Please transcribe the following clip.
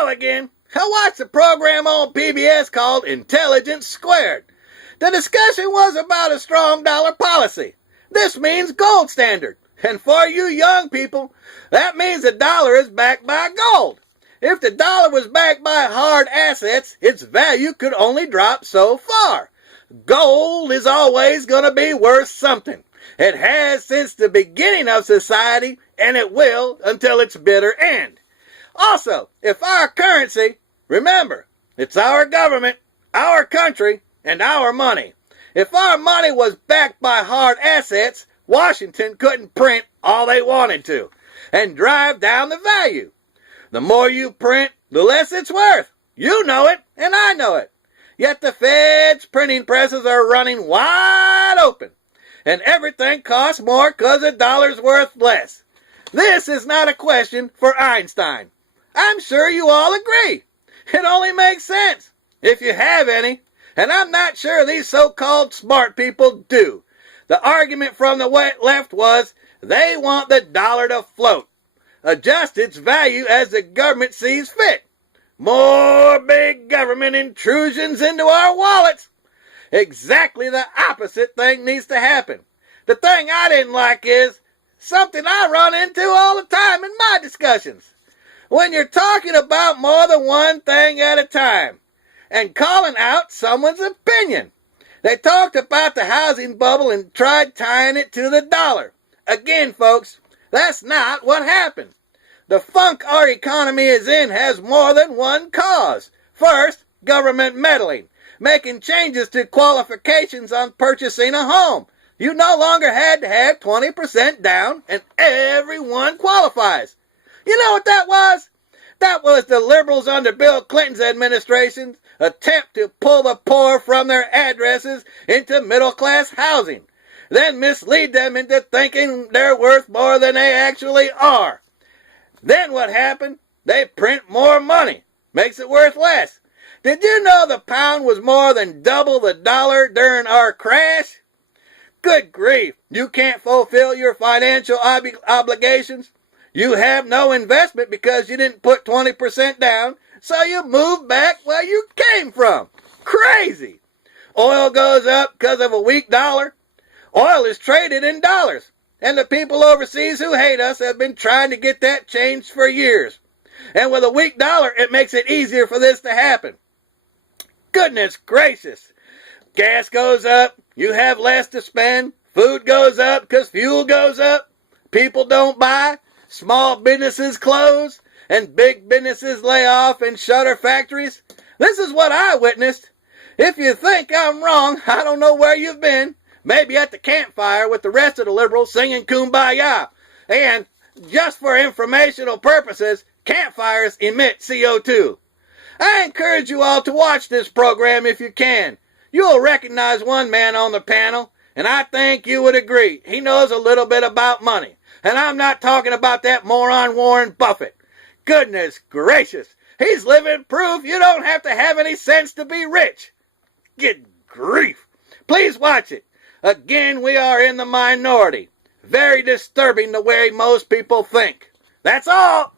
Hello again. I watched a program on PBS called Intelligence Squared. The discussion was about a strong dollar policy. This means gold standard. And for you young people, that means the dollar is backed by gold. If the dollar was backed by hard assets, its value could only drop so far. Gold is always going to be worth something. It has since the beginning of society, and it will until its bitter end. Also, if our currency, remember, it's our government, our country, and our money. If our money was backed by hard assets, Washington couldn't print all they wanted to and drive down the value. The more you print, the less it's worth. You know it, and I know it. Yet the Fed's printing presses are running wide open, and everything costs more because the dollar's worth less. This is not a question for Einstein. I'm sure you all agree. It only makes sense, if you have any, and I'm not sure these so-called smart people do. The argument from the left was they want the dollar to float, adjust its value as the government sees fit. More big government intrusions into our wallets. Exactly the opposite thing needs to happen. The thing I didn't like is something I run into all the time in my discussions. When you're talking about more than one thing at a time and calling out someone's opinion. They talked about the housing bubble and tried tying it to the dollar. Again, folks, that's not what happened. The funk our economy is in has more than one cause. First, government meddling, making changes to qualifications on purchasing a home. You no longer had to have 20% down and everyone qualifies. You know what that was? That was the liberals under Bill Clinton's administration's attempt to pull the poor from their addresses into middle-class housing, then mislead them into thinking they're worth more than they actually are. Then what happened? They print more money. Makes it worth less. Did you know the pound was more than double the dollar during our crash? Good grief. You can't fulfill your financial obligations. You have no investment because you didn't put 20% down, so you moved back where you came from. Crazy. Oil goes up because of a weak dollar. Oil is traded in dollars, and the people overseas who hate us have been trying to get that changed for years. And with a weak dollar, it makes it easier for this to happen. Goodness gracious. Gas goes up, you have less to spend. Food goes up because fuel goes up. People don't buy. Small businesses close, and big businesses lay off and shutter factories. This is what I witnessed. If you think I'm wrong, I don't know where you've been. Maybe at the campfire with the rest of the liberals singing Kumbaya. And just for informational purposes, campfires emit CO2. I encourage you all to watch this program if you can. You'll recognize one man on the panel, and I think you would agree. He knows a little bit about money. And I'm not talking about that moron Warren Buffett. Goodness gracious. He's living proof you don't have to have any sense to be rich. Good grief. Please watch it. Again, we are in the minority. Very disturbing the way most people think. That's all.